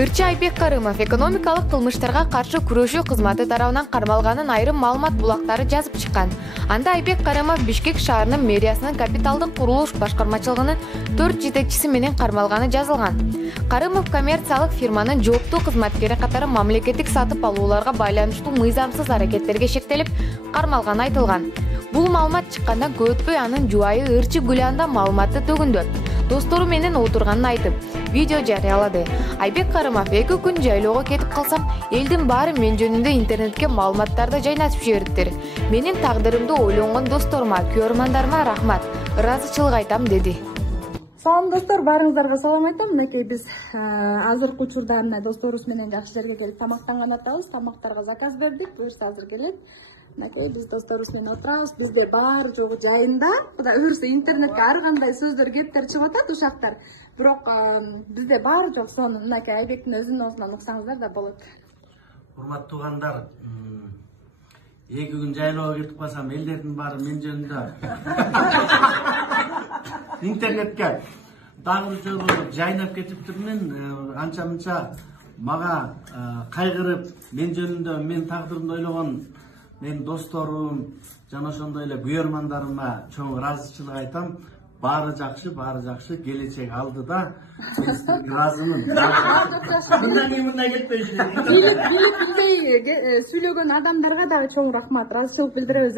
Ырчы Айбек Карымов экономикалык кылмыштарга каршы күрөшүү кызматы тарабынан кармалганын айрым маалымат булактары жазып чыккан. Анда Айбек Карымов Бишкек шаарынын мэриясынын капиталдык курулуш башкармачылыгынын 4 жетекчиси менен кармалганы жазылган. Карымов коммерциялык фирманын жооптуу кызматкери катары мамлекеттик сатып алууларга байланыштуу мыйзамсыз аракеттерге шектелип кармалганы айтылган. Бул маалымат чыккандан көп өтпөй анын жубайы Ырчы Гүланда маалыматты төгүндө достору менен отурганын айтып, видео жарыялады. Айбек Карымов 2 күн жайлоого кетип калсам, элдин баары мен жөнүндө интернетке маалыматтарды жайнатып жибериптир. Менин тагдырымды ойлонгон досторума, көрөрмандарыма рахмат. Ыраазычылык айтам деди. Салам достор, баарыңыздарга салам айтам. Мынакей биз азыркы учурда досторубуз менен жакшы жерге келип тамактанган атабыз. Тамактарга заказ бердик, буюрса азыр келет. Мынакей биз досторубуз менен отурабыз. Бизде баары жогу жайында. Кудай буюрса интернетке ар кандай сөздөр, кептер чыгып атат, ушактар. Бирок бизде баары жок. Сону мынакей Айбектин өзүнүн оозунан уксаңыздар да болот. Урматтуу туугандар, 2 күн жайлоого кетип калсам, элдердин баары мен жөнүндө интернетке дагы бир жолу жайнап кетиптирмин. Анча мынча мага кайгырып, мен жөнүндө, мен тагдырымды ойлогон мен досторум жана ошондой эле күйөрмандарыма чоң ыраазычылык айтам. Баары жакшы, келечек алдыда. Сизге ыраазымын. Мындан кийин мындай кетпейчү. Билбей сүйлөгөн адамдарга дагы чоң рахмат, ыраазычылык билдиребиз.